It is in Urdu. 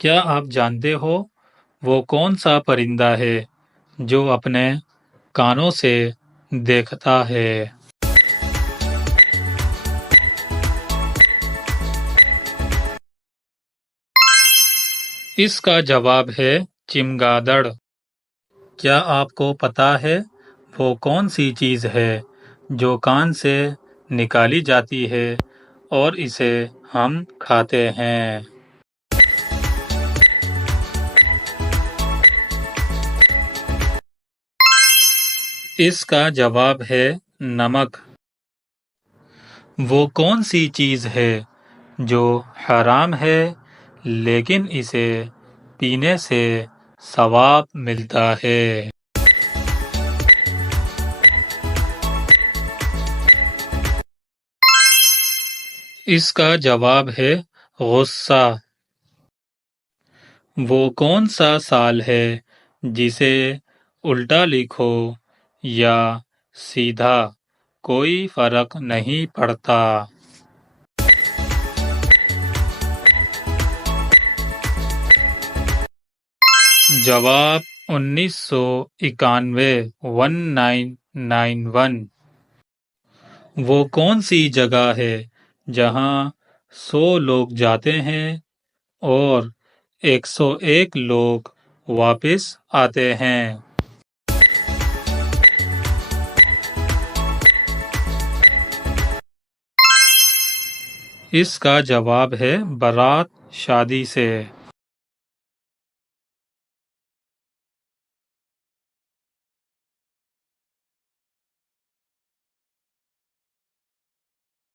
کیا آپ جانتے ہو وہ کون سا پرندہ ہے جو اپنے کانوں سے دیکھتا ہے؟ اس کا جواب ہے چمگادڑ۔ کیا آپ کو پتا ہے وہ کون سی چیز ہے جو کان سے نکالی جاتی ہے اور اسے ہم کھاتے ہیں؟ اس کا جواب ہے نمک۔ وہ کون سی چیز ہے جو حرام ہے لیکن اسے پینے سے ثواب ملتا ہے؟ اس کا جواب ہے غصہ۔ وہ کون سا سال ہے جسے الٹا لکھو یا سیدھا کوئی فرق نہیں پڑتا؟ جواب 1991 1991۔ وہ کون سی جگہ ہے جہاں 100 لوگ جاتے ہیں اور 101 لوگ واپس آتے ہیں؟ اس کا جواب ہے بارات شادی سے۔